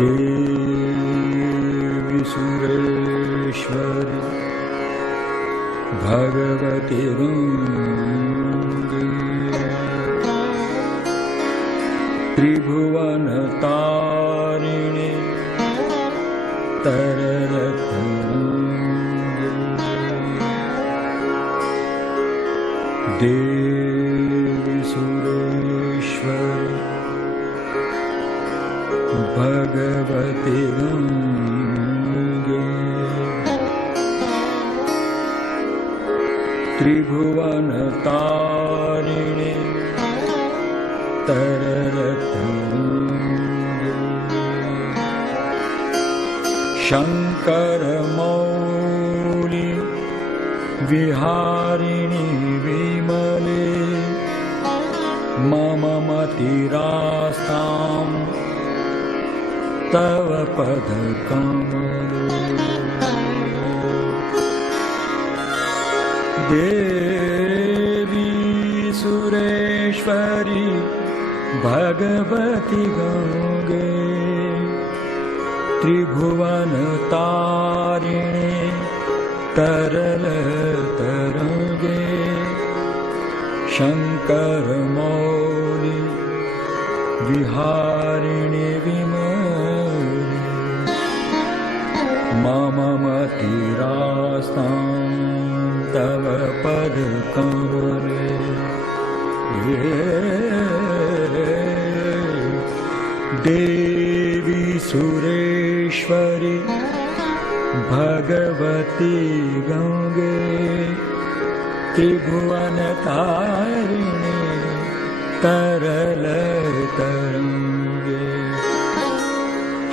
देवी सुरेश्वरी भगवती गंगे त्रिभुवन तारिणी तररतरंगे देवी सुरेश्वरी भगवती गंगे त्रिभुवन तारिणी तररतरंगे शंकर मौली विहारिणी विमले मम मतिरास्तां तव पद कमले देवी सुरेश्वरी भगवती गंगे त्रिभुवन तारिणी तरल तरंगे शंकर मौली विहारिणी विमले मम मतिरास्तां तव पद कमले देवी सुरेश्वरी भगवती गंगे त्रिभुवन तारिणी तरल तरंगे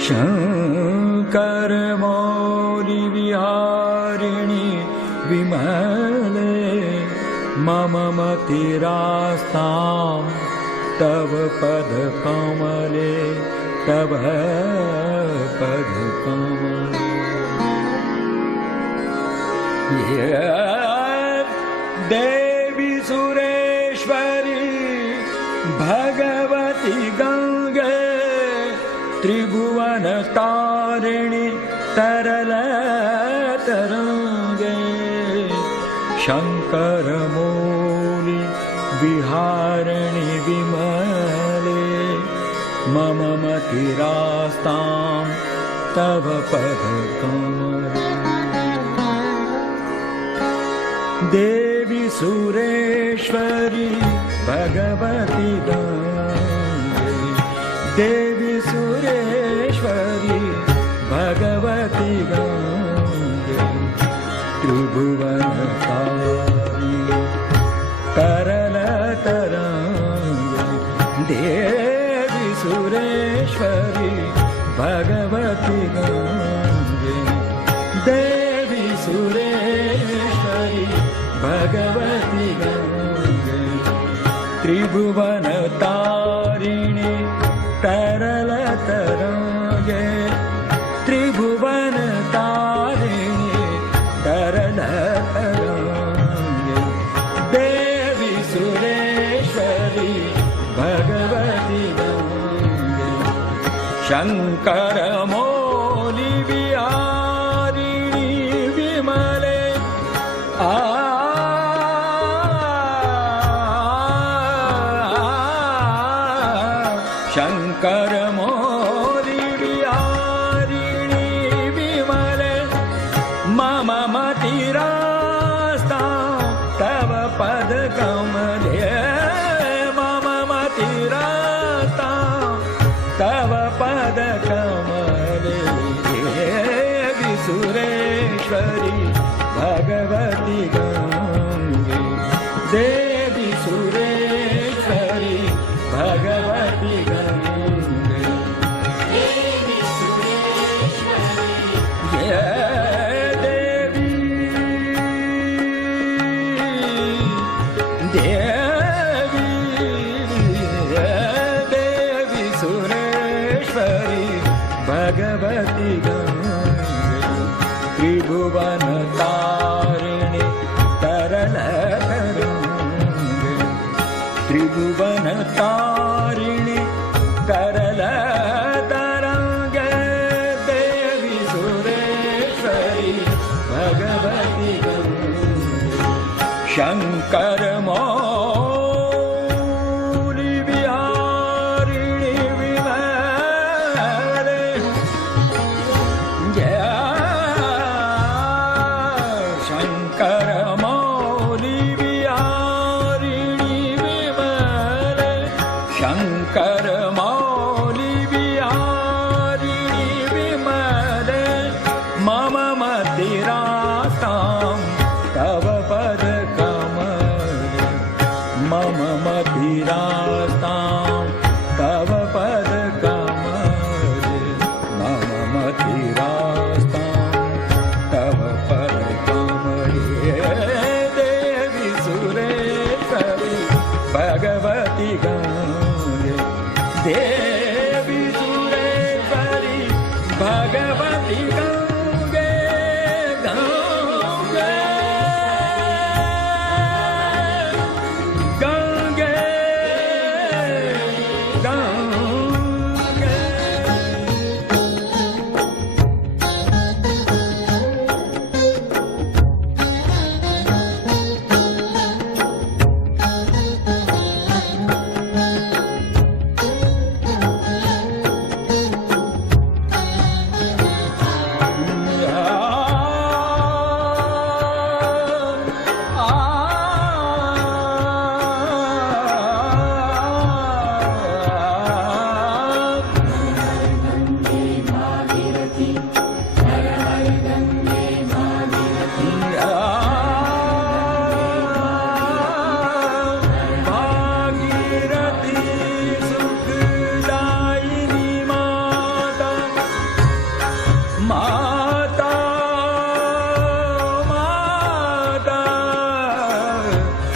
शंकर मौली विहारिणी विमले मम मतिरास्तां तव पद कमले तव पद कमले देवी सुरेश्वरी भगवती गंगे त्रिभुवन तारिणी तरल तरंगे शंकर मौली विहारिणी विमले मम मतिरास्तां तव पद कमले देवी सुरेश्वरी भगवती गंगे देवी सुरेश्वरी भगवती गंगे त्रिभुवन तारिणी तरल तरंगे देवी सुरेश्वरी भगवती गंगे देवी सुरेश्वरी भगवती गंगे त्रिभुवन तारिणी तरल तरंगे त्रिभुवन तारिणी तरल तरंगे देवी सुरेश्वरी भगवती गंगे शंकर मौली विहारिणी विमले शंकर मौली विहारिणी विमले मम मतिरास्तां तव पद कमले मम मतिरास्तां तव पद कमले देवी सुरेश्वरी भगवती गंगे देवी सुरेश्वरी भगवती गंगे देवी सुरेश्वरी देवी देवी देवी सुरेश्वरी भगवती गंगे त्रिभुवन तारिणी तरल तरंगे त्रिभुवन तारिणी तरल तरंगे शंकर मौली विहारिणी विमले मम मतिरास्तां तव पद कमले मम मतिरास्तां तव पद कमले मम मतिरास्तां तव पद कमले देवी सुरेश्वरी भगवती गंगे देवी सुरेश्वरी भगवती गंगे गंगे गंगे गंगे भागीरथी सुखदायिनी माता माता माता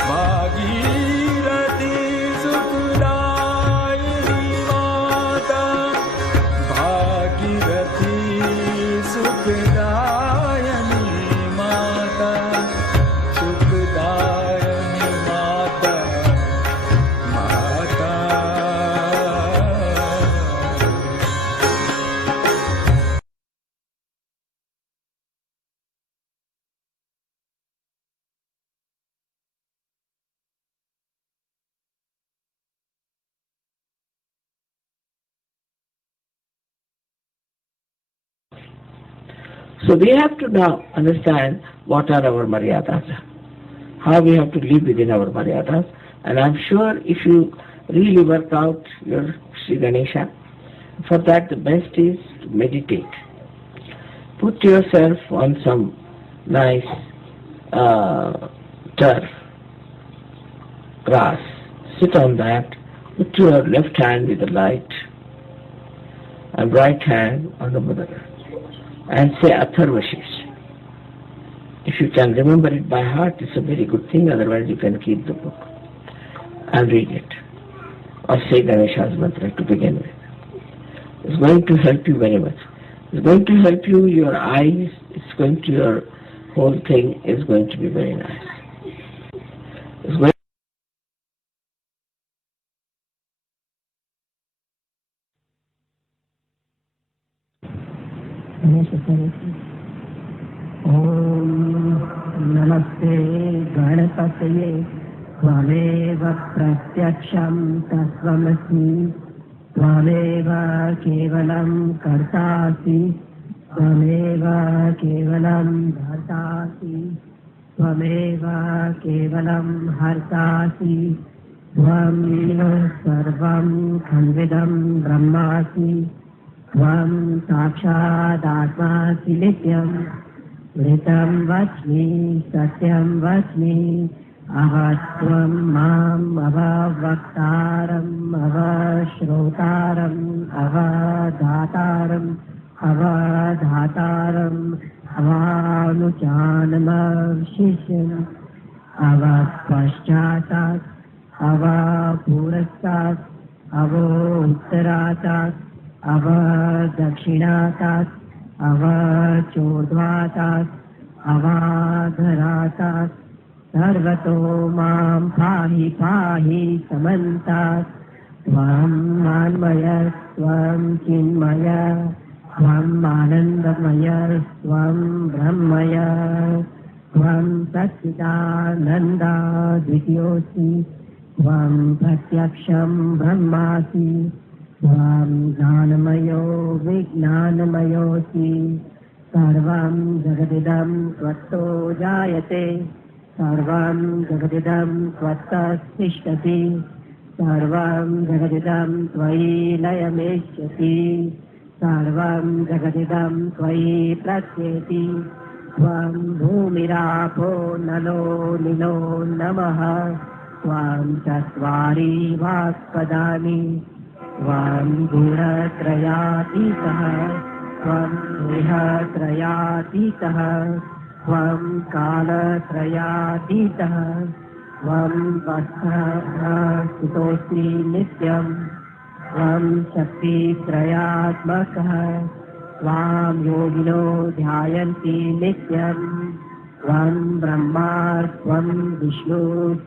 भागीरथी सुखदायिनी माता भागीरथी सुखदायिनी माता सुखदायिनी माता माता So we have to now understand what are our maryadas, how we have to live within our maryadas, and I'm sure if you really work out your Sri Ganesha, for that the best is to meditate. Put yourself on some nice turf, grass, sit on that, put your left hand with the light and right hand on the mother earth, and say Atharvashish. If you can remember it by heart, it's a very good thing, otherwise you can keep the book and read it. Or say Ganesha's mantra to begin with. It's going to help you very much. It's going to help you, your eyes, it's going to, your whole thing is going to be very nice. It's going ॐ नमस्ते गणपतये त्वमेव प्रत्यक्षं तत्त्वमसि त्वमेव केवलं कर्तासि त्वमेव केवलं भर्तासि त्वमेव केवलं हर्तासि त्वमेव सर्वं खल्विदं ब्रह्मासि त्वं साक्षादात्मासि नित्यं मृतं वच्मि सत्यं वच्मि अवत्वं माम् अववक्तारम् अवश्रोतारम् अवधातारम् अवधातारम् अवानुचानमशिष्यम् अवपश्चातात् अवपुरस्तात् अवोत्तरातात् अवदक्षिणातात् अवचोर्ध्वातात् अवाधरातात् सर्वतो मां पाहि पाहि समन्तात् त्वं मान्मय त्वं चिन्मय त्वम् आनन्दमय त्वं ब्रह्मय त्वं सच्चिदानन्दा द्वितीयोऽसि त्वं प्रत्यक्षं ब्रह्मासि त्वं ज्ञानमयो विज्ञानमयोऽसि सर्वं जगदिदं त्वत्तो जायते सर्वं जगदिदं त्वत्तः तिष्ठति सर्वं जगदिदं त्वयि लयमेष्यति सर्वं जगदिदं त्वयि प्रत्येति त्वं भूमिरापो नलो निलो नमः त्वं चत्वारि वाक्पदानि त्वं गुणत्रयातीतः त्वं देहत्रयातीतः त्वं कालत्रयातीतः त्वं स्थितोऽसि नित्यं त्वं शक्तित्रयात्मकः त्वां योगिनो ध्यायन्ति नित्यं त्वं ब्रह्मा त्वं विष्णु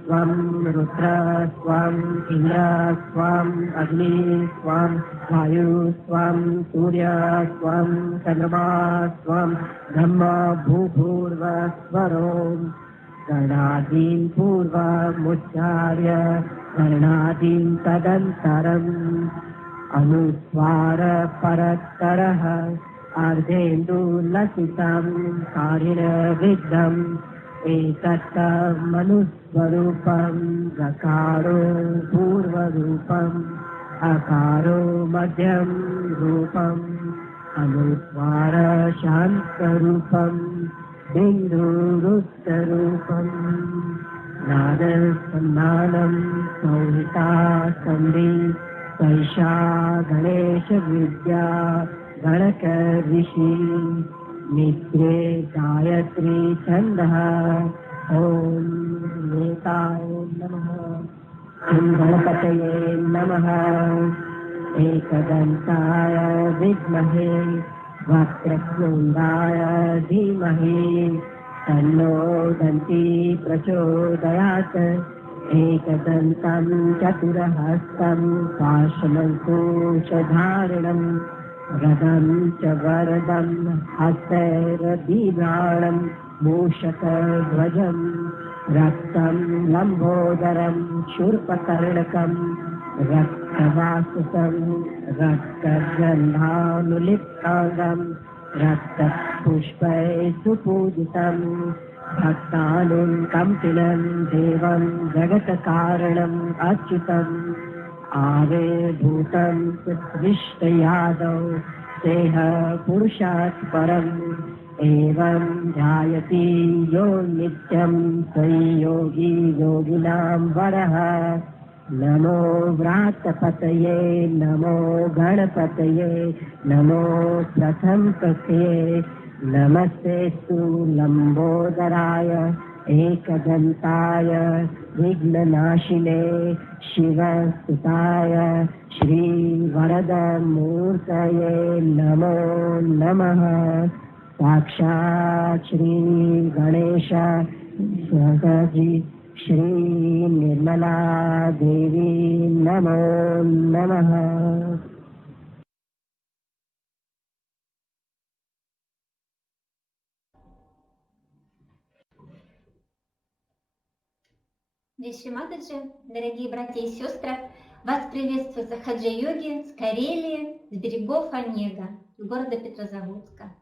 त्वं रुद्र त्वं इन्द्र त्वं अग्नि त्वं वायु त्वं सूर्य त्वं चन्द्रमा त्वं ब्रह्म भूभूर्वस्वरो गणादीन् पूर्वमुच्चार्य गणादीन् तदन्तरम् अनुस्वार परत्तरः अर्धेन्दुलसितं कारिणविद्धम् एतत्तमनुस्वरूपं गकारो पूर्वरूपम् अकारो मध्यं रूपम् अनुस्वार शान्तरूपम् बिन्दुरुक्तरूपम् नादसन्नानं संहिता सन्धि सैषा गणेशविद्या गणकऋषि नित्ये गायत्री छन्दः ॐ नेताय नमः ॐ गणपतये नमः एकदन्ताय विद्महे वक्रतुण्डाय धीमहि तन्नो दन्ती प्रचोदयात् एकदन्तं चतुरहस्तं पाशमङ्कुशधारिणं रदं च वरदं हस्तैर्बिभ्राणं मूषकध्वजं रक्तं लम्बोदरं शूर्पकर्णकं रक्तवाससं रक्तगन्धानुलिप्ताङ्गं रक्तपुष्पैः सुपूजितं भक्तानुं कम्पिनं देवं जगत्कारणम् अच्युतम् आविर्भूतं सृष्टयादौ सेह पुरुषात् परम् एवं ध्यायति यो नित्यं स योगी योगिनां वरः नमो व्रातपतये नमो गणपतये नमो प्रथमपतये नमस्तेस्तु लम्बोदराय एकदन्ताय विघ्ननाशिने शिवसुताय श्रीवरदमूर्तये नमो नमः साक्षात् श्रीगणेश स्वगजि श्रीनिर्मला देवी नमो नमः। Джай Шри Матаджи, дорогие братья и сестры, вас приветствует Сахаджа-йоги с Карелии, с берегов Онега, с города Петрозаводска.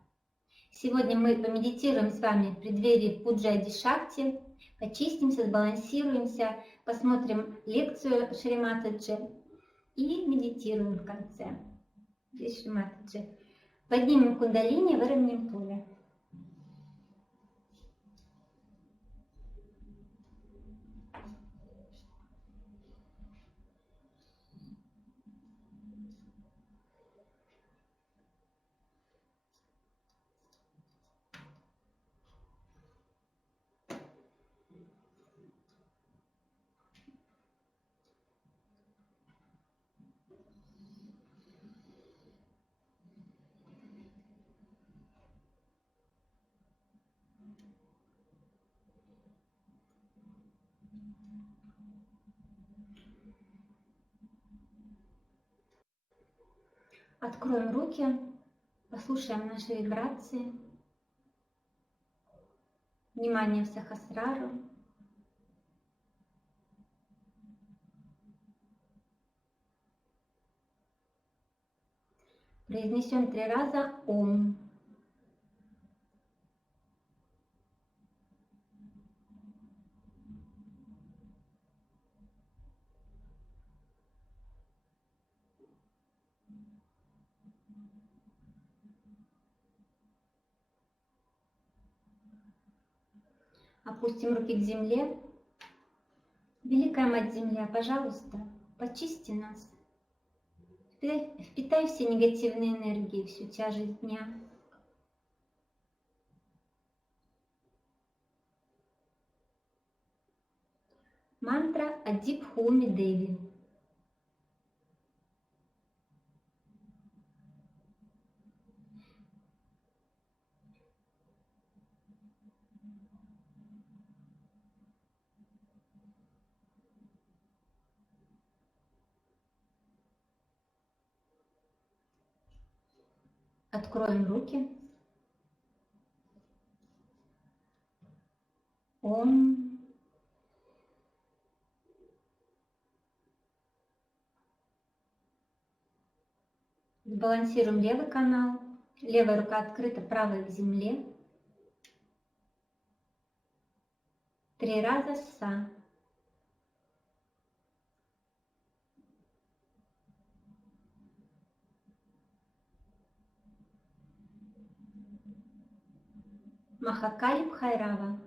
Сегодня мы помедитируем с вами в преддверии Пуджа Шакти, почистимся, сбалансируемся, посмотрим лекцию Шри Матаджи и медитируем в конце. Джай Шри Матаджи. Поднимем кундалини, выровняем поле. Откроем руки, послушаем наши вибрации. Внимание в Сахасрару. Произнесем 3 раза Ом. Опустим руки к земле. Великая Мать Земля, пожалуйста, почисти нас. Впитай все негативные энергии, всю тяжесть дня. Мантра Адипхуми Деви. Откроем руки. Ом. Сбалансируем левый канал. Левая рука открыта, правая к земле. 3 раза са. Махакали Бхайрава.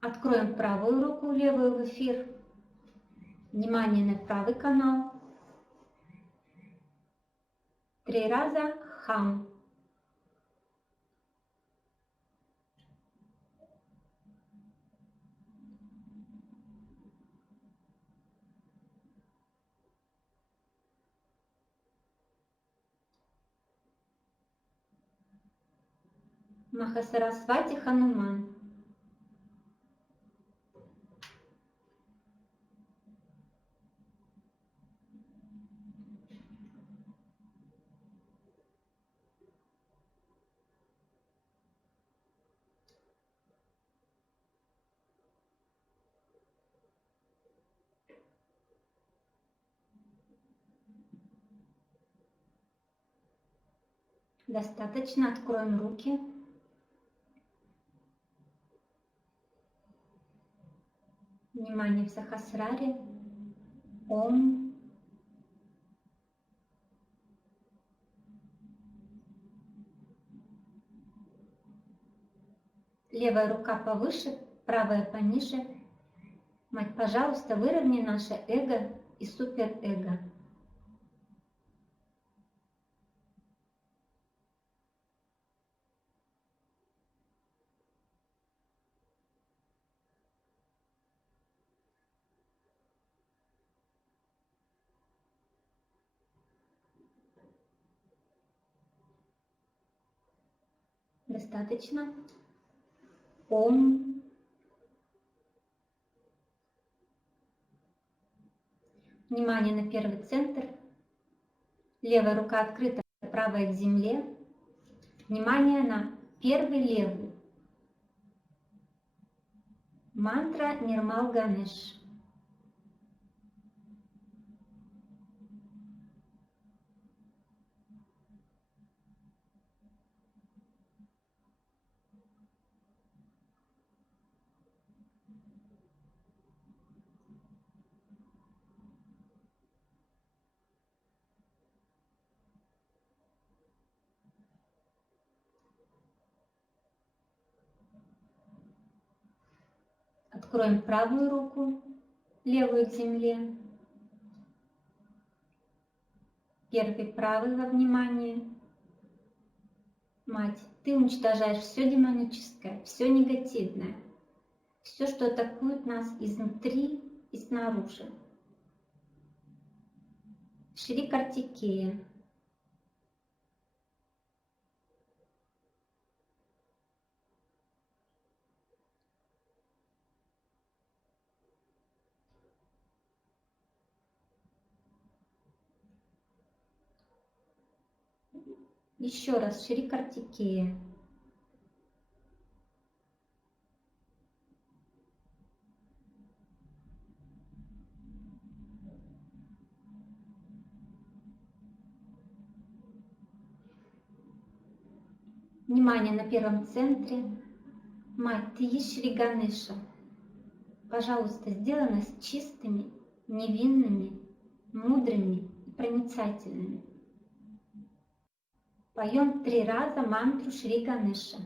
Откроем правую руку, левую в эфир. Внимание на правый канал. 3 раза хам. Махасарасвати Хануман. Достаточно. Откроем руки. Внимание в Сахасраре. Ом. Левая рука повыше, правая пониже. Мать, пожалуйста, выровняй наше эго и суперэго. Достаточно. Ом. Внимание на первый центр. Левая рука открыта, правая к земле. Внимание на первый левый. Мантра Нирмал Ганеш. Откроем правую руку, левую к земле. Первый правый во внимание. Мать, ты уничтожаешь все демоническое, все негативное, все, что атакует нас изнутри и снаружи. Шри Картикея. Еще раз Шри Картикея. Внимание на первом центре. Мать, ты есть Шри Ганеша. Пожалуйста, сделай нас чистыми, невинными, мудрыми и проницательными. Поем 3 раза мантру Шри Ганеша.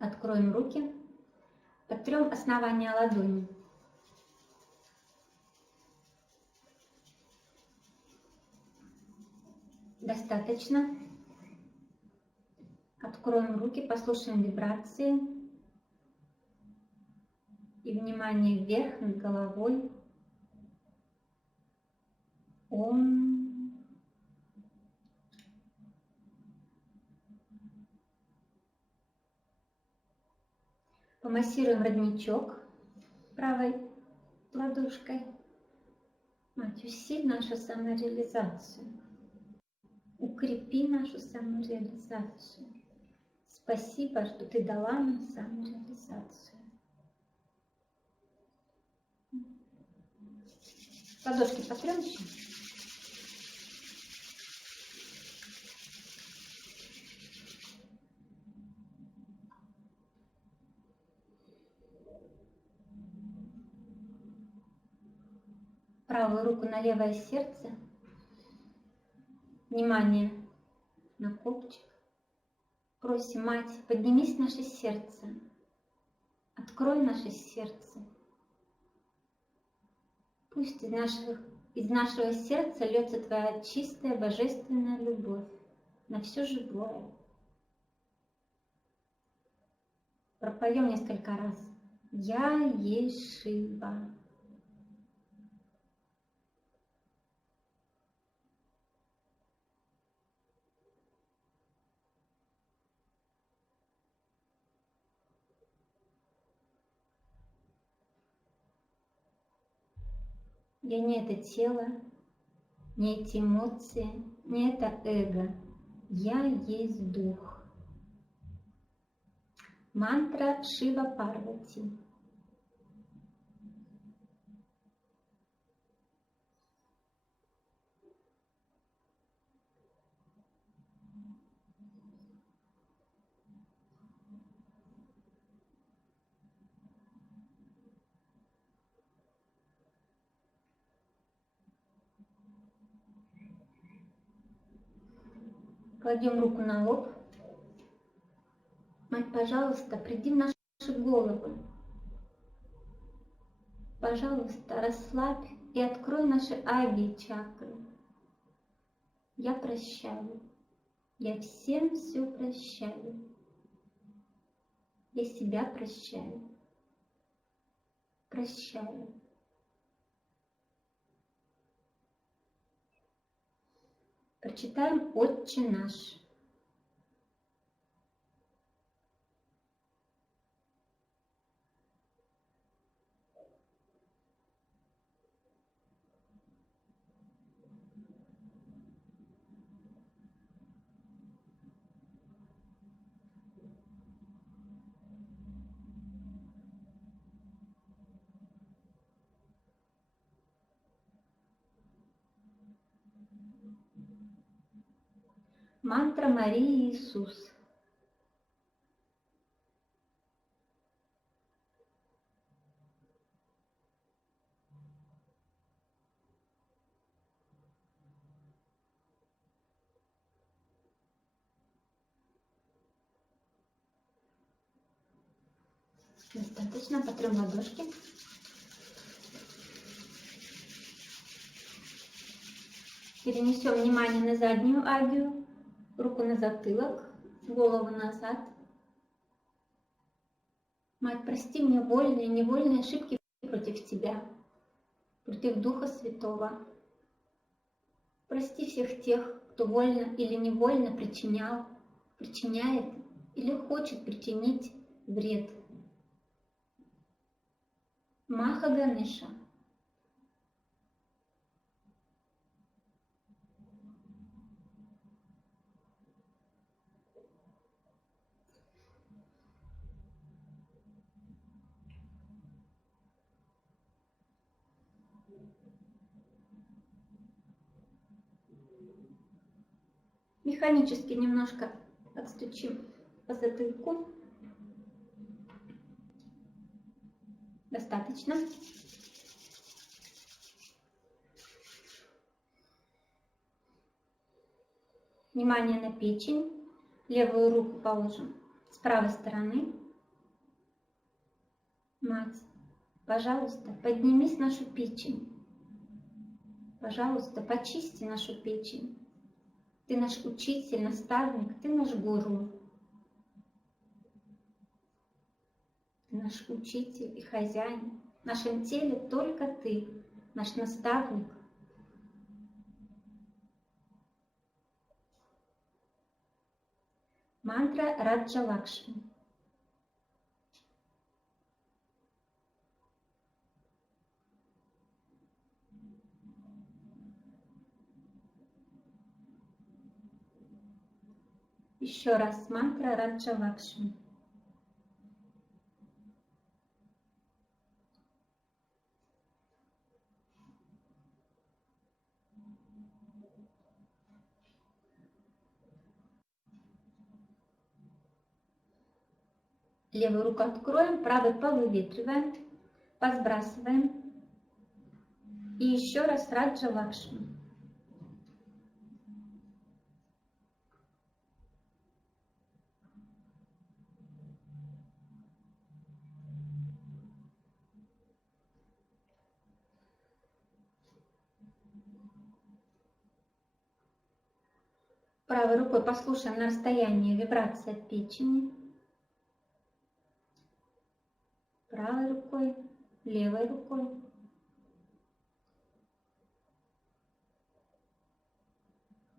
Откроем руки, подтрем основания ладони. Достаточно. Откроем руки, послушаем вибрации. И внимание вверх над головой. Ом. Помассируем родничок правой ладошкой. Мать, усиль нашу самореализацию. Укрепи нашу самореализацию. Спасибо, что ты дала нам самореализацию. Ладошки потрем еще. Правую руку на левое сердце. Внимание на копчик. Просим, Мать, поднимись наше сердце. Открой наше сердце. Пусть из нашего сердца льется Твоя чистая божественная любовь на все живое. Пропоем несколько раз. Я есть Шива. Я не это тело, не эти эмоции, не это эго. Я есть Дух. Мантра Шива Парвати. Кладем руку на лоб. Мать, пожалуйста, приди в наши головы. Пожалуйста, расслабь и открой наши аги чакры. Я прощаю. Я всем все прощаю. Я себя прощаю. Прощаю. Прочитаем «Отче наш». Мантра Марии Иисус. Достаточно, потрем ладошки. Перенесем внимание на заднюю агию, руку на затылок, голову назад. Мать, прости мне вольные и невольные ошибки против Тебя, против Духа Святого. Прости всех тех, кто вольно или невольно причинял, причиняет или хочет причинить вред. Маха Ганеша. Механически немножко отстучим по затылку. Достаточно. Внимание на печень. Левую руку положим с правой стороны. Мать, пожалуйста, поднимись нашу печень. Пожалуйста, почисти нашу печень. Ты наш учитель, наставник, ты наш гуру. Ты наш учитель и хозяин. В нашем теле только ты, наш наставник. Мантра Раджа Лакшми. Еще раз мантра Раджа Лакшми. Левую руку откроем, правой повыветриваем, посбрасываем. И еще раз Раджа Лакшми. Правой рукой послушаем на расстоянии вибрации от печени. Правой рукой, левой рукой.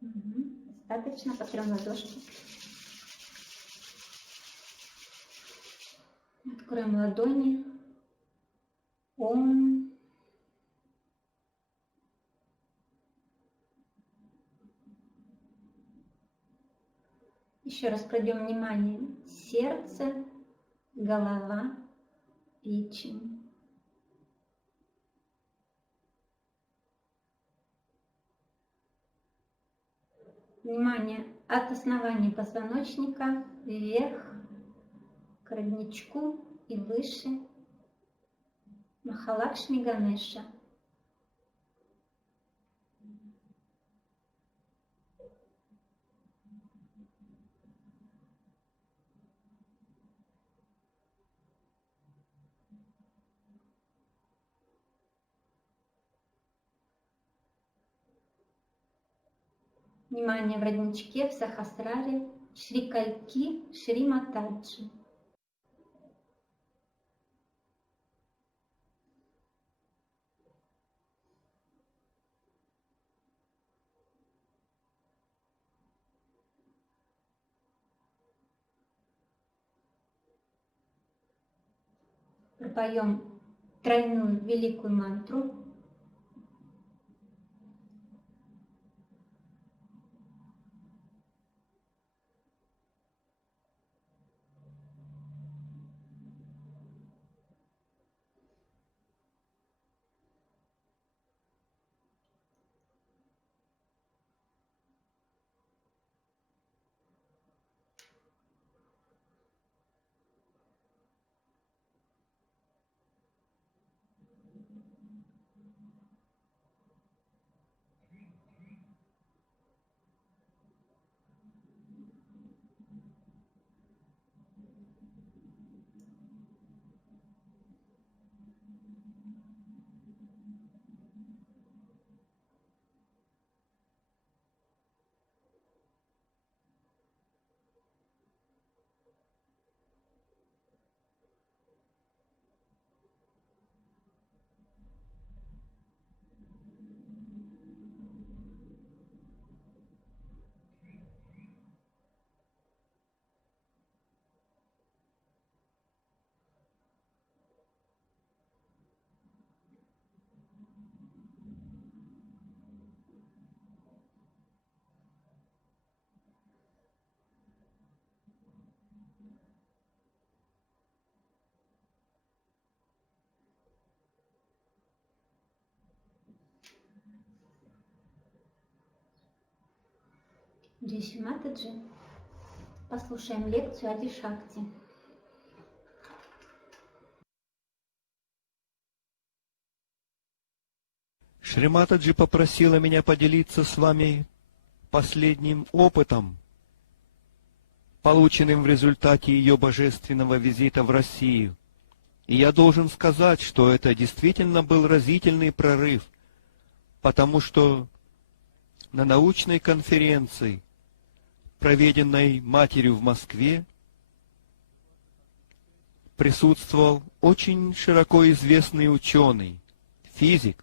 Достаточно, потрем ладошки. Откроем ладони. Ом. Еще раз пройдем внимание. Сердце, голова, печень. Внимание от основания позвоночника вверх к родничку и выше. Махалакшми Ганеша. Внимание в родничке, в Сахасраре, Шри Кальки, Шри Матаджи. Пропоем тройную великую мантру. Джай Шри Матаджи. Послушаем лекцию Ади Шакти. Шри Матаджи попросила меня поделиться с вами последним опытом, полученным в результате ее божественного визита в Россию. И я должен сказать, что это действительно был разительный прорыв, потому что на научной конференции, проведенной матерью в Москве, присутствовал очень широко известный ученый, физик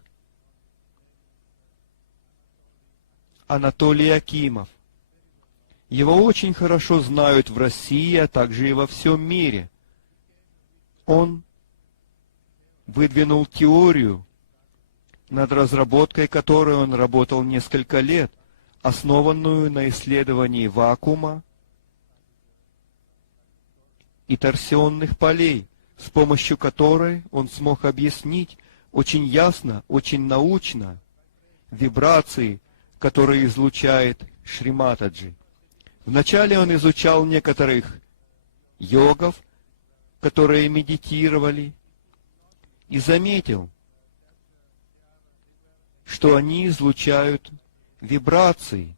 Анатолий Акимов. Его очень хорошо знают в России, а также и во всем мире. Он выдвинул теорию, над разработкой которой он работал несколько лет, основанную на исследовании вакуума и торсионных полей, с помощью которой он смог объяснить очень ясно, очень научно вибрации, которые излучает Шри Матаджи. Вначале он изучал некоторых йогов, которые медитировали, и заметил, что они излучают вибрации,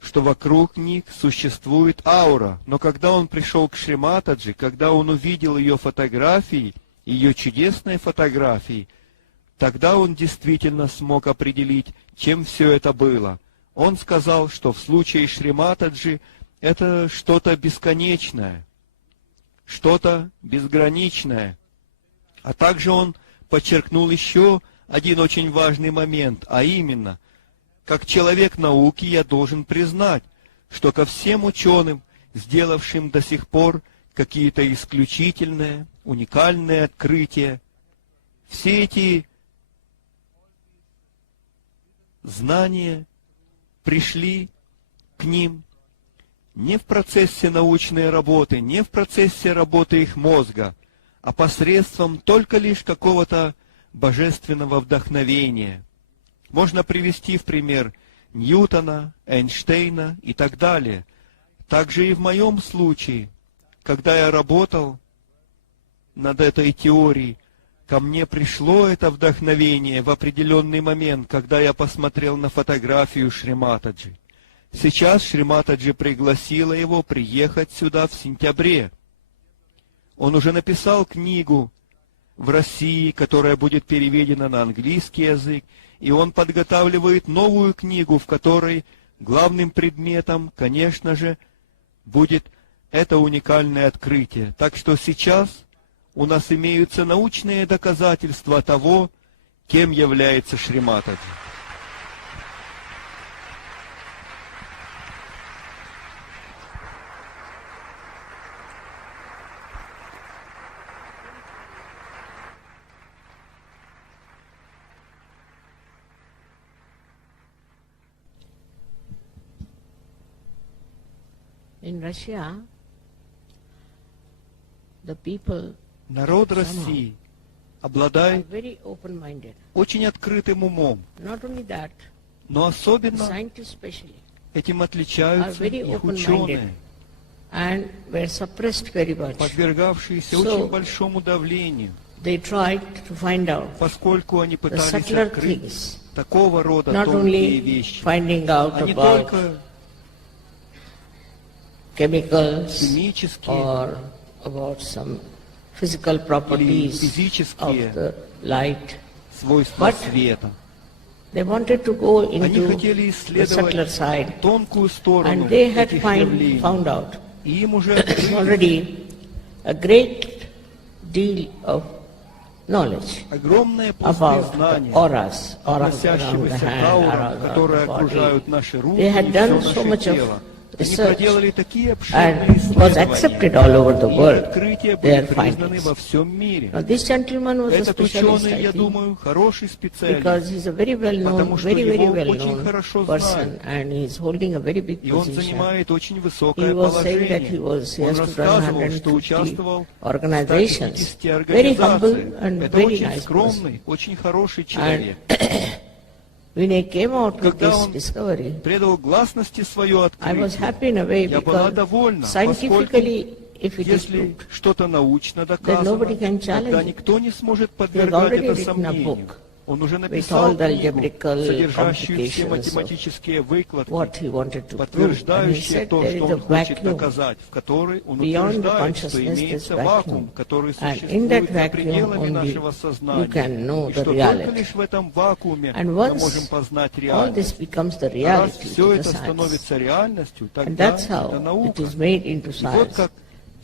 что вокруг них существует аура. Но когда он пришел к Шри Матаджи, когда он увидел ее фотографии, ее чудесные фотографии, тогда он действительно смог определить, чем все это было. Он сказал, что в случае Шри Матаджи это что-то бесконечное, что-то безграничное. А также он подчеркнул еще один очень важный момент, а именно, как человек науки я должен признать, что ко всем ученым, сделавшим до сих пор какие-то исключительные, уникальные открытия, все эти знания пришли к ним не в процессе научной работы, не в процессе работы их мозга, а посредством только лишь какого-то божественного вдохновения. Можно привести в пример Ньютона, Эйнштейна и так далее. Также и в моем случае, когда я работал над этой теорией, ко мне пришло это вдохновение в определенный момент, когда я посмотрел на фотографию Шри Матаджи. Сейчас Шри Матаджи пригласила его приехать сюда в сентябре. Он уже написал книгу в России, которая будет переведена на английский язык, и он подготавливает новую книгу, в которой главным предметом, конечно же, будет это уникальное открытие. Так что сейчас у нас имеются научные доказательства того, кем является Шри Матаджи. In Russia, the people Народ России are обладает very open-minded. очень открытым умом, Not only that, но особенно scientists especially, этим are отличаются very их open-minded ученые, and were suppressed very much. подвергавшиеся So, очень большому давлению, They tried to find out поскольку они the пытались subtler открыть things, такого рода not тонкие only вещи, finding out а не about только chemicals химические or about some physical или properties физические of the light. свойства But света. They wanted to go Они into хотели the исследовать subtler side, тонкую сторону and they had этих found явлений. out И им уже открыли already a great deal of knowledge огромные пласты about the знаний, auras around the относящегося к hand, аурам, around которые the окружают body. наши руки They и had все done so наше much of тело. Они research, проделали такие обширные and it was accepted all over the исследования, и world, открытия their были признаны findings. во всем мире. Now this gentleman was a Этот specialist, ученый, I я think, думаю, хороший специалист, because he's a very well-known, потому что very его well очень known хорошо person, знают. and he's holding a very big и он position. занимает очень He высокое was saying that положение. he Он has to run рассказывал, что 150 участвовал в organizations. 150 Very humble организациях. and Это very очень nice person. скромный, очень хороший человек. When I came out with Когда this он discovery, предал гласности свое I was открытие, happy in a way я была because довольна, поскольку scientifically, if it is если proved, что-то научно then доказано, nobody can challenge тогда it. никто не сможет He has подвергать already это written a сомнению. book Он уже with написал all the книгу, algebraical содержащую все complications of математические выкладки, what he wanted to prove. And he подтверждающие said то, there что is a он хочет vacuum. доказать, в которой он Beyond the утверждает, что consciousness имеется is vacuum. вакуум, который And in that существует за vacuum пределами only нашего you сознания, can know и the что только reality. лишь в этом вакууме And мы once можем познать all реальность. this becomes the А раз reality все to the это science. становится реальностью, And тогда that's это how it наука. is made into И вот science. как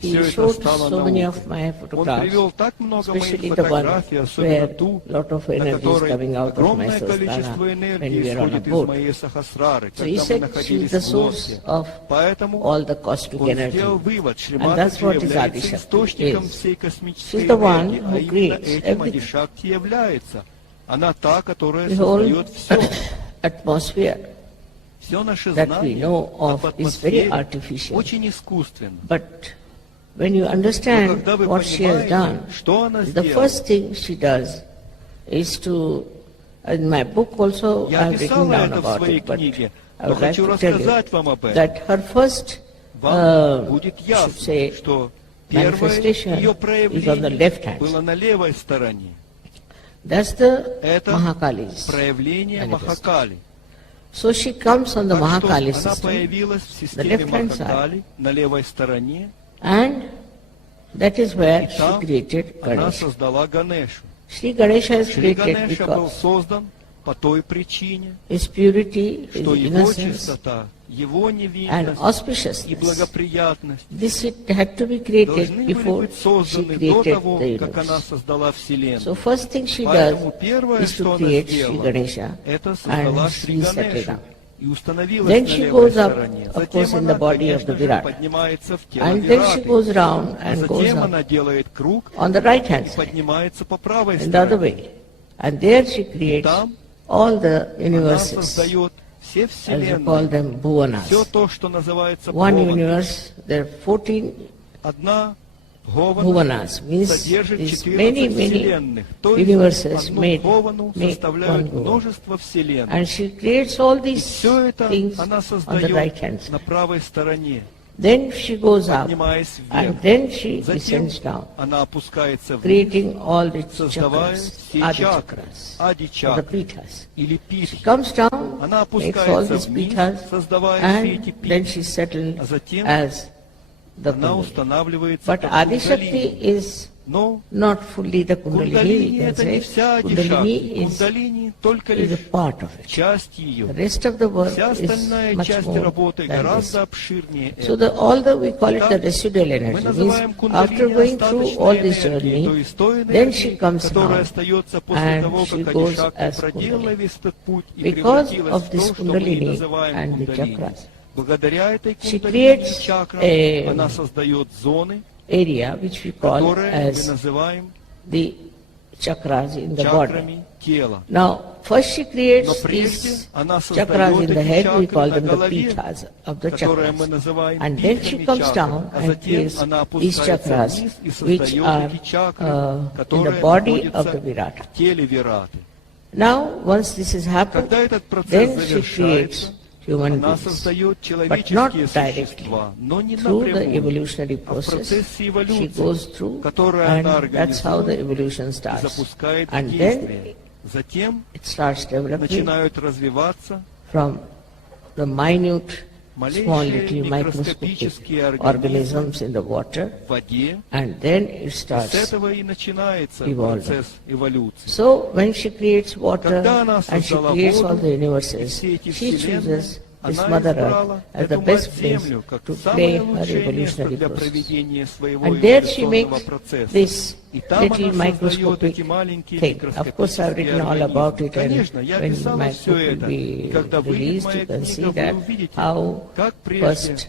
He все это showed стало so many наукой. of my Он photographs, привел так много моих especially the one фотографий, особенно where ту, lot of на energy is которой coming out of my огромное sahasrara количество when энергии we were on a исходит из boat. моей сахасрары, So he когда мы said she is находились the в лодке. source of Поэтому all the cosmic он energy. сделал вывод, And Шриматаджи that's what his является Adishakti источником is. всей космической She's the one энергии, а who именно creates этим everything. Адишакти является. Она та, которая The whole создает все. atmosphere Все наше that we знание know об of is very атмосфере artificial. очень искусственно. But when you Но understand когда вы what she has понимаете, done, что она the сделала, first thing she does is to, in my book also я I've written писала down это в about своей it, but книге, I но would like хочу to tell you рассказать вам об этом. that her first Вам будет should ясно, say, что первое manifestation ее is on the проявление left hand. было на левой стороне. That's the Это Mahakali's проявление manifest. Махакали. So she comes on the Так что Mahakali она system, появилась в системе left-hand side. Махакали на левой стороне, and that is where и she там created она Ganesha. создала Ганешу. Shri Ganesha is Шри created Ганеша был because создан по той причине, his purity, his что его innocence, чистота, его and невинность и auspiciousness. благоприятность This it had to be created должны были before быть she созданы до created того, the как она universe. создала Вселенную. So first thing she Поэтому does первое, is что to она create Shri сделала, Ganesha, это создала and Шри she settled Ганешу down. и установилась Then на she левой goes up, стороне. of Затем course, in она, the body of конечно the же, Virat. поднимается в тело And then she Вираты. goes round А and goes затем up она делает круг on the right hand и side, поднимается по правой in the other стороне. way. And there she creates Там all the Она universes, создает все as we call вселенные, them bhuvanas. все то, что называется One Бхован. universe, there are 14 Одна Бхована bhuvanas, means содержит these 14 many, many вселенных. То есть universes одну made, Бховану make составляют one bhuvan. множество вселенных. And she creates all И these все это things она on the создает right hand side. на правой стороне, Then she goes up, поднимаясь вверх. and then she Затем descends down, она опускается вниз, creating all the создавая chakras, все Adi чакры, chakras, ади or the чакры pitas. или She питхи. comes down, Она makes all опускается these вниз, pitas, создавая все эти and then питхи. she's settled А затем as the она Kundalini. устанавливается But как Adi Shakti кундалини. is Но not fully the Kundalini, кундалини we can это не say. вся Kundalini Адишакти. is Кундалини только a лишь part of it. часть ее. The rest of the work Вся is остальная much часть more работы than this. гораздо обширнее So этого. we call it the Итак, residual Мы energy. называем Means after кундалини going through all остаточной this энергией, то journey, есть той then she энергией, comes которая down остается после and того, she как goes Адишакти as проделала Kundalini. весь этот путь и Because превратилась of в this то, что мы Kundalini называем and the кундалини. chakras, Благодаря этой she кундалини creates и чакрам a она создает зоны, area which we call которые мы as называем the chakras in the body. чакрами тела. Now, first she Но creates прежде these она chakras in создает the эти head, we чакры call на them the голове, pitas of the которые мы chakras. называем And then she питхами comes чакр, down а and затем creates она these опускается chakras вниз и which создает are эти чакры, in the которые body of the находятся Virata. в теле Вираты. Now, once this has happened, Когда этот процесс then she завершается, creates human она beings. создает But not человеческие directly. существа, но не Through the напрямую, evolutionary а в process, процессе she эволюции, goes through, которую она and that's how the организует evolution и starts. запускает в And then действие. Затем it starts developing начинают развиваться from the minute, small малейшие little microscopic микроскопические organisms in the water, в воде. and then it С starts. этого и начинается evolving. процесс эволюции. So when she creates water Когда она and she создала creates all воду the и universes, все эти she вселенные, chooses this она Mother избрала Earth as the эту best мать place Землю как to самое play her лучшее место evolutionary для process. проведения своего And there she эволюционного makes процесса. this И там little она создает microscopic эти маленькие thing. Of course, I've микроскопические written all about организмы. it, and Конечно, я when писала my все book will это. be И когда выйдет released, моя you can see книга, вы that увидите, how как прежде first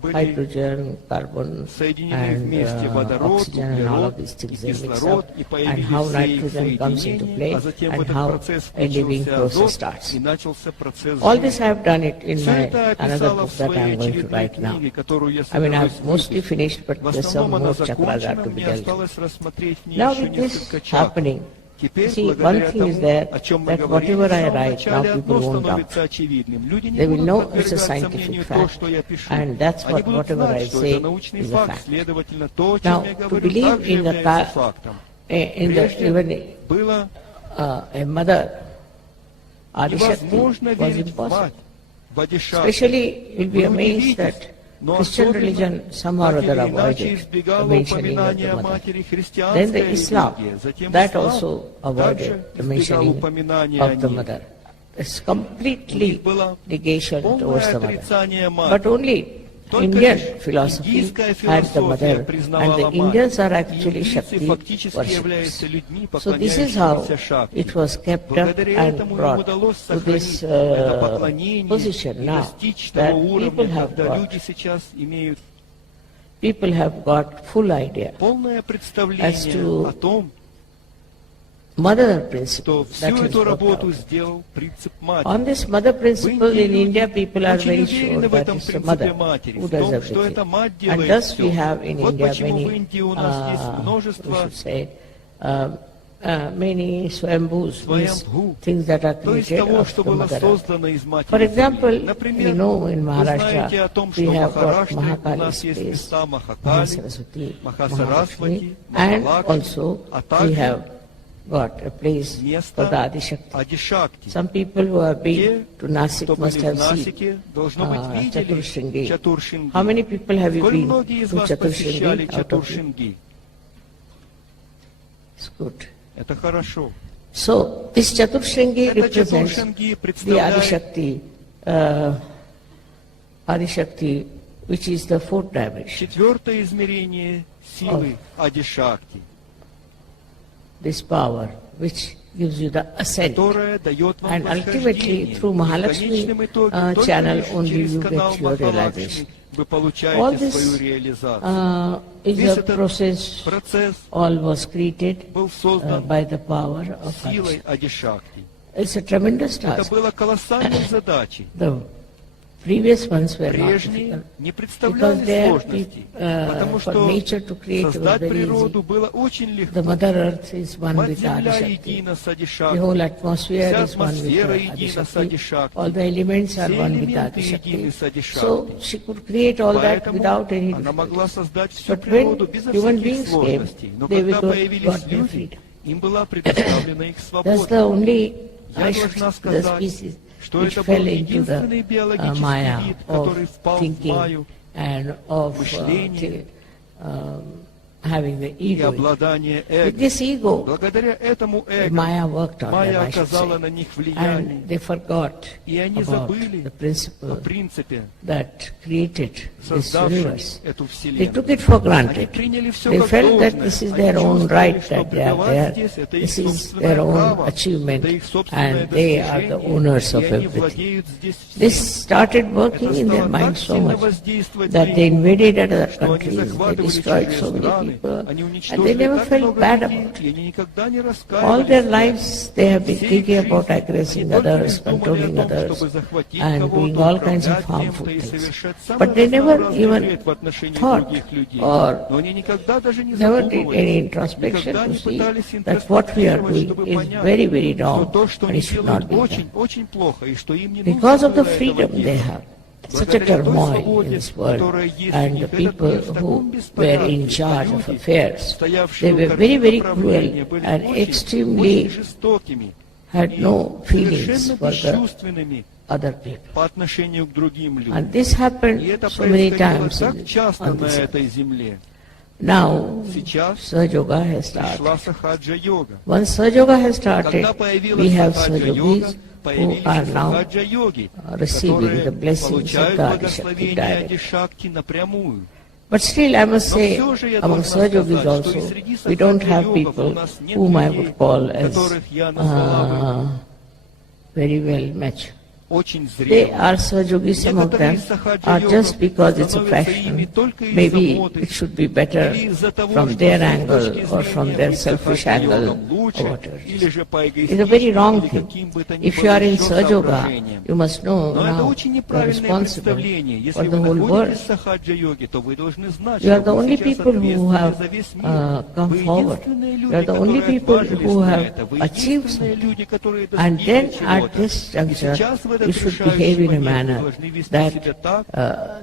были hydrogen, carbon, соединены and вместе водород, oxygen, and all углерод of these и things they mix кислород, up, и and появились how все их nitrogen comes into соединения, play, а затем в and этот how процесс a living включился process азот, starts. и начался процесс All жизни. this I have done it in Все my это я another описала book в that своей I'm going to очередной write now. книге, которую я I mean, собираюсь I've mostly выпустить. finished, but В there's some основном more она chakras are закончена, to be мне dealt with. осталось рассмотреть в ней Now еще with this несколько чакр. happening, Теперь, See, one благодаря thing is тому, there, о чем мы that говорили в whatever I самом write, now начале, одно people won't становится doubt. очевидным. Люди не They will будут know it's a подвергать scientific сомнению то, fact, что я пишу. and that's Они what будут whatever I знать, что say это научный is a факт, fact. следовательно, то, о чем Now, я to говорю, believe также in the является фактом. in the, Прежде even было a mother, Adishakti, невозможно was верить в impossible. мать, в Адишакти. Especially, you'll be Вы amazed удивитесь, that но Christian особенно religion somehow or так или other иначе avoided the избегало mentioning of упоминания the о mother. матери Then христианская the Islam, религия, затем that ислам also avoided также the избегал mentioning упоминания о of the ней. mother. It's У completely них было negation towards полное the mother. отрицание But матери. only Только Indian лишь philosophy индийская had the философия mother, and признавала the мать. Indians are actually Индийцы Shakti фактически worshippers. являются людьми, So this is how поклоняющимися Шакти. it was kept up Благодаря and этому им brought удалось to сохранить this это поклонение position и now достичь that того уровня, people have когда got, люди сейчас имеют full idea полное as представление to о том, mother principle что that всю is эту worked работу out. сделал принцип матери. On this mother principle in India, people are Очень very sure уверены в that этом it's the принципе mother матери, who в does том, что everything. эта мать And делает thus we все. have in Вот India почему в many, Индии у нас есть we множество should say, many swambhus, means сваямбху, things that are то есть created того, of что the было mother earth. создано из матери For example, земли. Например, you know, in вы знаете о том, Maharashtra, что we в have got Махараштре у нас Mahakali's есть place, места Махакали, Mahasaraswati, Махасарасвати, and Махалакшми, also а we также have got a place for the место Adishakti. Адишакти. Some people who have Те, been to Nasik кто must были в have seen Насике, должно быть, видели Chaturshringi. Чатуршинги. How many people have you Сколь been многие из to вас посещали Chaturshringi out of you? Чатуршинги? It's good. Это хорошо. So, this Chaturshringi Это represents Чатуршинги the представляет Adishakti, which is the fourth dimension. четвертое измерение силы Адишакти, This power, which gives you the ascent. которая дает вам And ultimately, восхождение. through И в конечном итоге, только channel лишь only через you канал get your Махалакшми realization. вы All получаете this свою реализацию. is Весь a этот process, процесс all was created был создан by the power of силой Adishakti. Адишакти. It's a tremendous Это task. было колоссальной задачей. The previous ones were not Прежние difficult. не Because представляли there, сложностей, потому for что nature to create was создать very природу easy. было очень The легко. Mother Earth is one Мать with Земля Adishakti. едина с The Адишакти. whole atmosphere Вся is one with атмосфера едина с Adishakti. Адишакти. All the elements are Все one with элементы едины Adishakti. с Адишакти. So she could create all that Поэтому without any она могла difficulty. создать всю But when природу безо human всяких beings came, сложностей. Но they когда got появились their люди, freedom. им была предоставлена их That's свобода. the only Я должна the сказать, species что which это был fell into единственный the биологический Maya вид, of который впал в thinking Майю and of мышление having the и ego. обладание With эго. this ego, Благодаря этому эго Maya worked on Майя them, I should оказала say. на них влияние. And they forgot И они about забыли the о principle принципе, that created this создавшем universe. эту They вселенную. took it for Они granted. приняли все They как felt that должное. this is Они their own чувствовали, right что that they are пребывать there. здесь это их This is собственное their own право, achievement, это их собственное and they are the достижение, owners и of они everything. владеют здесь This всем. started Это working in their стало mind так so сильно much воздействовать that they invaded other что они countries, they захватывали destroyed чужие so many страны, people, они and they уничтожили never так felt много bad людей, about it. и они никогда не All раскаивались. their lives they have been Всей их thinking жизни about они aggressing только others, лишь думали о controlling том, others, чтобы захватить and кого-то, doing all kinds of управлять harmful кем-то и things. совершать самые But they never разнообразные even вред в отношении thought других людей. or Но они никогда даже не never did any задумывались, introspection никогда to не see пытались that what we are интроспектировать, doing чтобы is понять, very, very что wrong, то, что and они it should делают, not be done. очень, очень плохо, и что им не Because нужно of the было этого freedom they делать. have, such a Благодаря той turmoil in свободе, this world, которая есть у and них, the этот people мир в таком who were беспорядке, in charge of люди, affairs, стоявшие they у were кормы very, very управления, cruel были and очень extremely жестокими had и no feelings совершенно for the бесчувственными other people. по отношению к другим людям. And this happened И это so many происходило times так часто on на this earth. этой земле. Now, Сейчас Sahaja Yoga has started. пришла Сахаджа-йога. Once Sahaja Yoga has started, Когда we появилась have Сахаджа-йога, Sahajogis who появились are и now Сахаджа-йоги, receiving the которые blessings of получают the Adishakti благословение direct. Адишакти напрямую. But still, I must Но say, все же я among должна Sahajogis сказать, что и also, среди we don't have Сахаджа-йогов у people нас нет whom I людей, would call as которых я назвала бы very well matched. очень They зрелым. are Sahaja-yogis, some of them are just because it's a fashion. Maybe it should be better from their angle or from their selfish angle or whatever. It's a very wrong thing. If you are in Sahaja-yoga, you must know Но это now очень you are неправильное responsible представление. for Если the вы whole находитесь world. в сахаджа-йоге, то вы должны знать, You are что the вы only сейчас people who ответственны have за весь мир. come Вы forward. единственные You люди, are the only которые people отважились who на have это. Вы achieved единственные something. люди, которые And достигли then at чего-то. this И juncture, сейчас в you этот should behave решающий in a момент вы manner должны вести that себя так,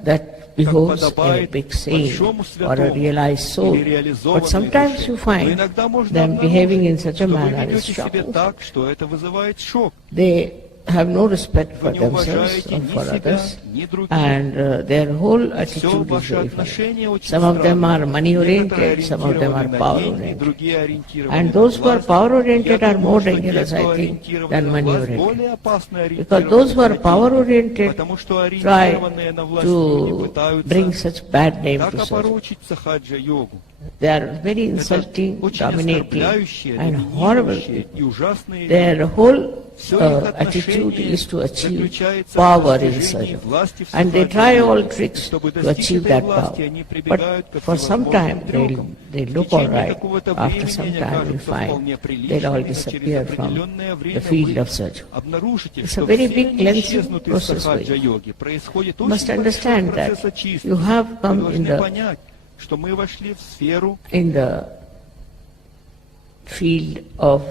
that behoves a подобает big saint большому or a святому realized soul. или реализованной But sometimes душе. you Но find иногда можно them behaving in such a что вы manner is ведете себя shocking. так, что это вызывает шок. They have no respect for Вы не themselves уважаете or ни for себя, others, ни других. and their whole Все attitude is ваши very funny. отношения очень Some of them are странные. money Некоторые oriented, some of them are ориентированы power на деньги, oriented. другие ориентированы And на those who are власть. power oriented Я are more думаю, что те, dangerous, кто I think, ориентированы than на money власть, oriented. более опасно Because ориентированы those who are на power деньги. oriented Потому что try ориентированные на власть люди to пытаются bring such bad name так to Sahaja. опорочить сахаджа-йогу. They are very Это insulting, очень dominating, оскорбляющие, and horrible доминирующие people. и ужасные Their люди. whole Все их attitude отношение is to achieve заключается power в in достижении Sahaja. власти в And they сахаджа-йоге. try all tricks Чтобы to достичь achieve этой that власти, power. они прибегают ко But for some time всевозможным трюкам. they В look all течение right. какого-то After времени some они time you кажутся find вполне they'll all приличными, но через disappear from определенное the время field вы of Sahaja. обнаружите, It's что a very все big они cleansing исчезнут из process. сахаджа-йоги. Происходит You must очень большой understand процесс that очистки. you have Вы come in должны the понять, что мы вошли в сферу in the field of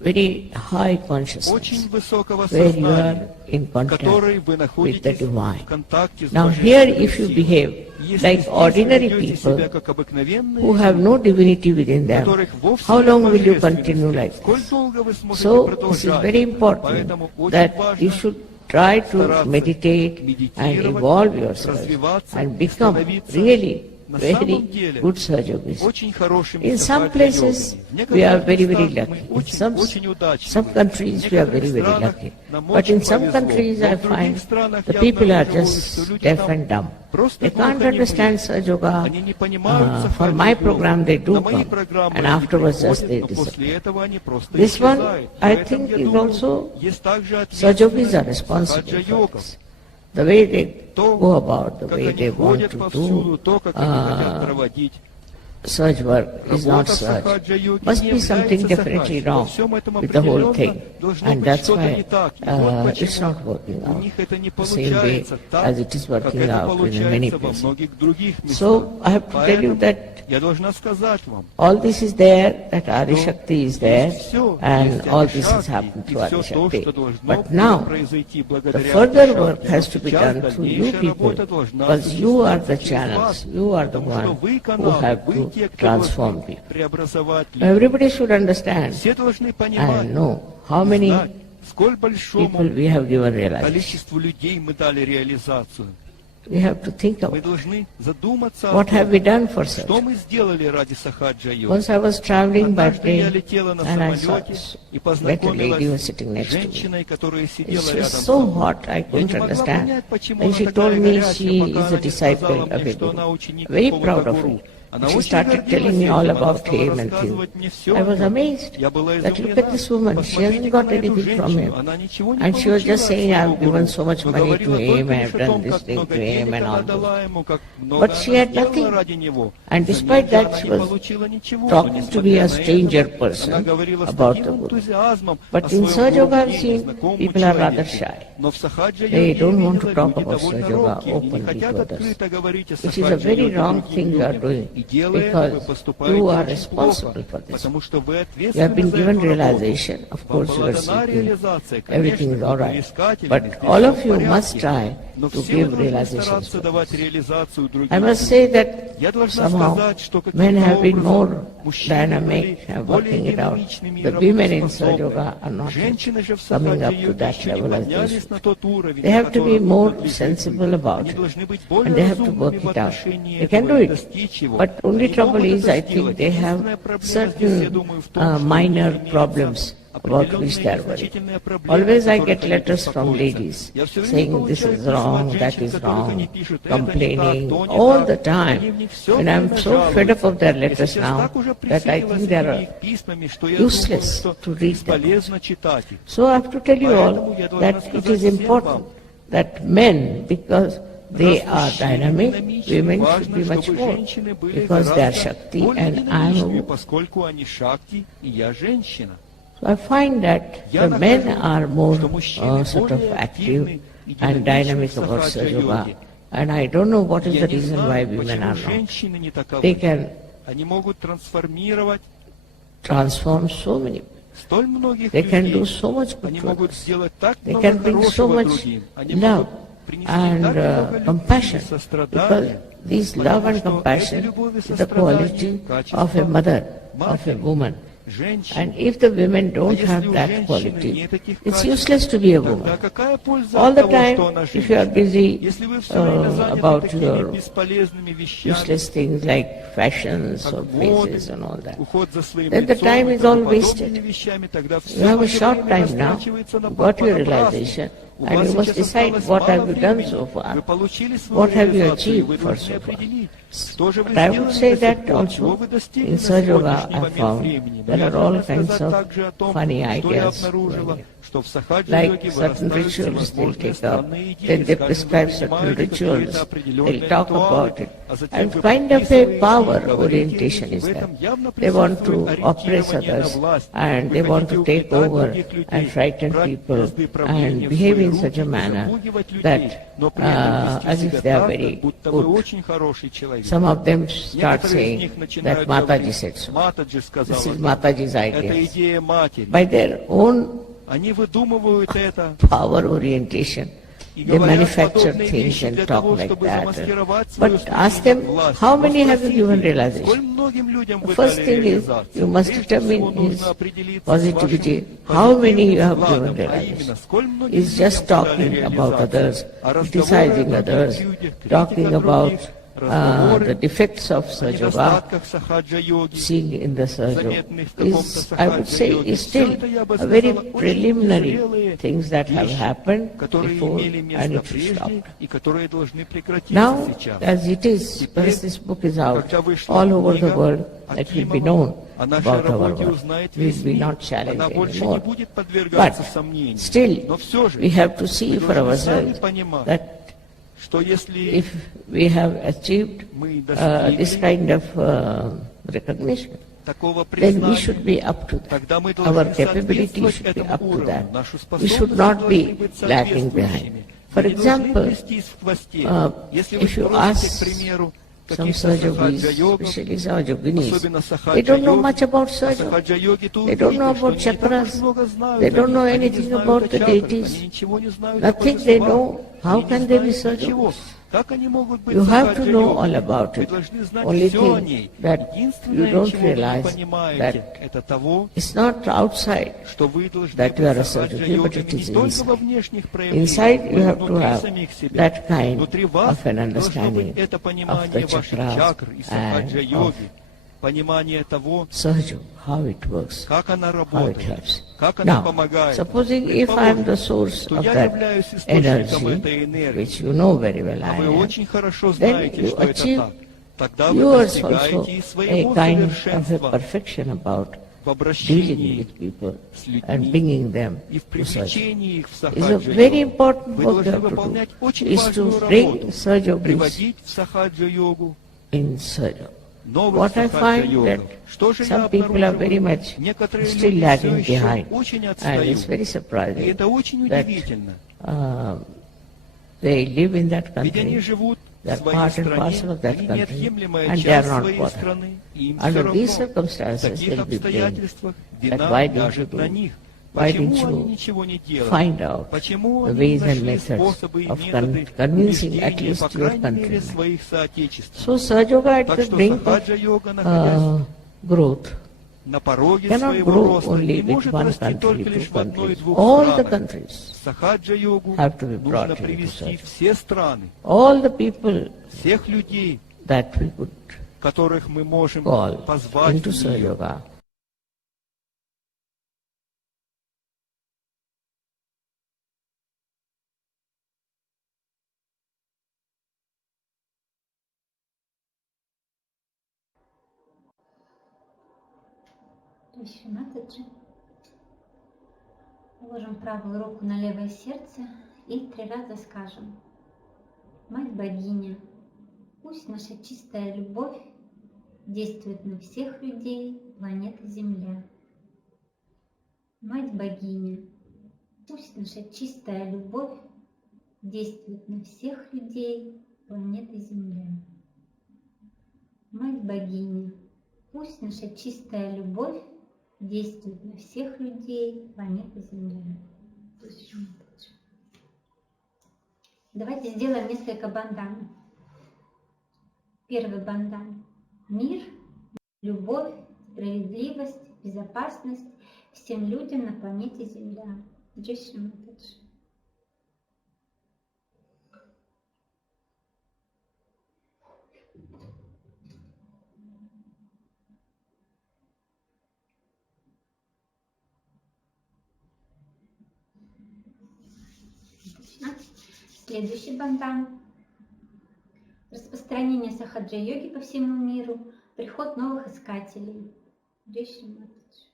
very high consciousness, очень высокого where you сознания, are in в которой contact вы with the находитесь divine. в контакте с Now here, божественной if you силой. behave Если like здесь вы ordinary ведете себя people как обыкновенные who have люди, no divinity within them, которых вовсе how нет long will you божественности, continue like сколь this? долго вы сможете So this is продолжать? very important Поэтому очень that важно you should try to стараться meditate and медитировать, evolve yourself развиваться, and become становиться really на very самом деле good Sahaja-yogis. очень хорошими In some сахаджа-йогами. places В we are некоторых very, very местах мы lucky. In очень удачливы. some countries we are В very, некоторых very странах lucky. нам But очень in some повезло. countries Но I в других find странах the я people are обнаруживаю, just что люди deaf там and dumb. просто They can't understand Sahaja Yoga. Они не понимают For my сахаджа-йогу. program they do На мои come, программы and они afterwards just приходят, they но disappear. после этого они просто This one, исчезают. I В этом, think, я is думаю, also есть также Sahaja-yogis are ответственность responsible for сахаджа-йогов. this. The way they То, go about, the как way они they want ходят to повсюду, do то, как они хотят проводить. Sahaja work is not Работа в Sahaja. сахаджа-йоге Must не be something является definitely сахаджа. Во wrong всем этом with the whole определенно thing. должно And быть that's что-то не why так. И вот it's почему not working у out них это не the same way получается так, as it is как working это out in many получается во places. многих других местах. So I have to tell you Поэтому that я должна сказать вам, all this is there, that Adi Shakti is there, есть все, and есть all this has Adi happened Shakti, to и Adi все то, Shakti. что должно But now, произойти the благодаря further Adi work Shakti. has to be Сейчас done through you дальнейшая people, работа должна because you are the осуществляться через вас, channels, you are the потому что one вы who каналы, have вы to те, кто transform должны people. преобразовать людей. Everybody should understand Все должны понимать, and know how many знать, сколь people большому we have given realization. количеству людей мы дали реализацию. We have to think Мы about должны задуматься о what have том, we done for что such. мы сделали ради сахаджа-йоги. Once I was traveling by Однажды я plane летела на and I saw самолете и met a lady who was познакомилась sitting с next to me. женщиной, которая сидела It was рядом so со мной. hot, I Я couldn't не могла understand. понять, почему Then она she такая told me горячая, she пока is она a не сказала disciple of мне, что Vibhuti. она ученик Very какого-то proud of гуру. it. Она She очень started гордилась telling me этим, all она about стала him and рассказывать things. мне все I was о нем. amazed Я была that look at this woman, she hasn't Посмотрите got на эту anything from женщину, him. она ничего не And she was получила just от saying, своего I've given гуру, so much но money to говорила him, только I've лишь о done том, this как thing много to him денег and она all дала this. ему, как много But she она had сделала nothing. ради него. And За despite нее that, она she не was получила ничего, но talking to me несмотря a на stranger это, person она говорила с about таким the Guru. энтузиазмом о But in своем Sahaja гуру, Yoga I've мне, seen незнакомому people are rather человеке. shy. Но в сахаджа-йоге They я don't want видела, to talk люди about довольно Sahaja Yoga робкие, они не openly хотят to others. открыто говорить о Which is a very сахаджа-йоге wrong другим thing you are людям. doing, И делая это, вы because поступаете you are очень плохо, responsible for this. потому что вы You have ответственны been за given эту работу. realization, of Вам course you была are дана seeking, реализация, everything конечно, is вы all были right. искателями, But здесь all все of в you порядке. must try Но to все вы give должны realizations стараться for давать this. реализацию другим I must людям. say that Я должна somehow сказать, что men каким-то have been образом more мужчины dynamic были and более working it out. динамичными и The women in Sahaja работоспособными. Yoga are not Женщины же в coming up to сахаджа-йоге that еще не level as they поднялись should. на тот уровень, They на have to be котором more надлежит sensible быть. about Они it. должны быть And более they have to разумными work в it out. отношении They can этого do и it. достичь его. But only Они trouble могут is, это I think, сделать. they have Единственная проблема здесь, я certain думаю, в том, что у них minor имеются problems about which they are worried. Always I get letters from ladies saying this is wrong, that is wrong, complaining all the time. And I'm so fed up of their letters now that I think they are useless to read them. So I have to tell you all that it is important that men, because they are dynamic, women should be much more, because they are Shakti and I am a woman. So I find that the men are more sort of active and dynamic about Sahaja Yoga, and I don't know what is the reason why women are not. They can transform so many. They can do so much good to others. They can bring so much love and compassion, because these love and compassion is the quality of a mother, of a woman. And if the women don't have that quality, it's useless to be a woman. All the time, if you are busy about your useless things like fashions or faces and all that, then the time is all wasted. You have a short time now, you got your realization, and you must decide what have you done so far, what have you achieved for so far. But I would say that also in Sahaja Yoga I found there are all kinds of funny ideas going in. Like certain rituals they'll take up, then they prescribe certain rituals, they'll talk about it, and kind of a power orientation is there. They want to oppress others, and they want to take over and frighten people, and behave in such a manner that as if they are very good. Some of them start saying that Mataji said so. This is Mataji's idea. By their own power orientation, they manufacture things and talk like that. But ask them, how many have you given realization? The first thing is, you must determine his positivity, how many you have given realization. He's just talking about others, criticizing others, talking about the defects of Sahaja Yoga, seeing in the Sahaja Yoga, is, I would say, is still a very preliminary things that have happened before and it should stop. Now, as it is, because this book is out all over the world, it will be known about our work. We will be not challenged anymore. But still, we have to see for ourselves that if we have achieved this kind of recognition, then we should be up to that. Our capability should be up to that. We should not be lagging behind. For example, if you ask some Sahaja Yogis, especially Sahaja Yoginis, they don't know much about Sahaja Yoga. They don't know about chakras. They don't know anything about the deities. Nothing they know. How can they be Sahaja Yogis? You have to know all about it. Only thing that you don't realize that it's not outside that you are a Sahaja Yogi, but it is inside. Inside you have to have that kind of an understanding of the chakras and of Sahaja, how it works, how it helps. Now, supposing if I am the source of that energy, which you know very well I am, then you achieve yours also a kind of a perfection about dealing with people and bringing them to Sahaja. It's a very important work you have to do, is to bring Sahaja Yogis in Sahaja. What I find that some people are very much still lagging behind, and it's very surprising that they live in that country, they are part and parcel of that country, and they are not bothered. Under these circumstances, they will be blamed that why didn't you do it? Why didn't you find out the ways and methods of convincing at least your countrymen? So Sahaja Yoga at the brink of growth cannot grow only with one country, two countries. All the countries have to be brought into Sahaja. All the people that we could call into Sahaja Yoga Вишванатаджи. Положим правую руку на левое сердце и 3 раза скажем: Мать Богиня, пусть наша чистая любовь действует на всех людей планеты Земля. Мать Богиня, пусть наша чистая любовь действует на всех людей планеты Земля. Мать Богиня, пусть наша чистая любовь действует на всех людей планеты Земля. Давайте сделаем несколько бандан. Первый бандан. Мир, любовь, справедливость, безопасность всем людям на планете Земля. Джай Шри Матаджи. Следующий бандан. Распространение сахаджа-йоги по всему миру, приход новых искателей. Джай Шри Матаджи.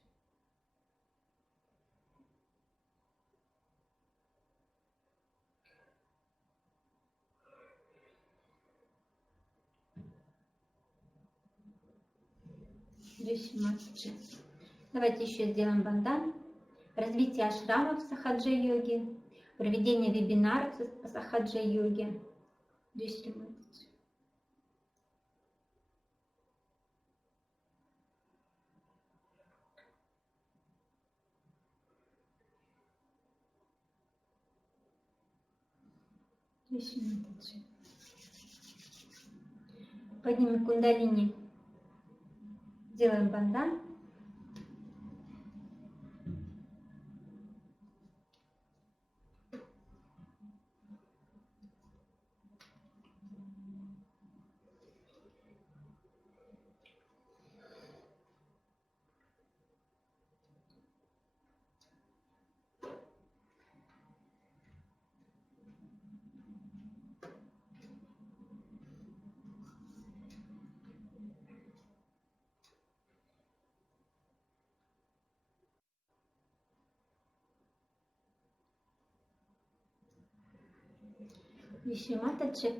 Джай Шри Матаджи. Давайте еще сделаем бандан. Развитие ашрамов сахаджа-йоги, проведение вебинаров по сахаджа-йоге. Джай Шри Матаджи. Джай Шри Матаджи. Поднимем кундалини. Делаем бандан. Виши Матаджи.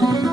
Om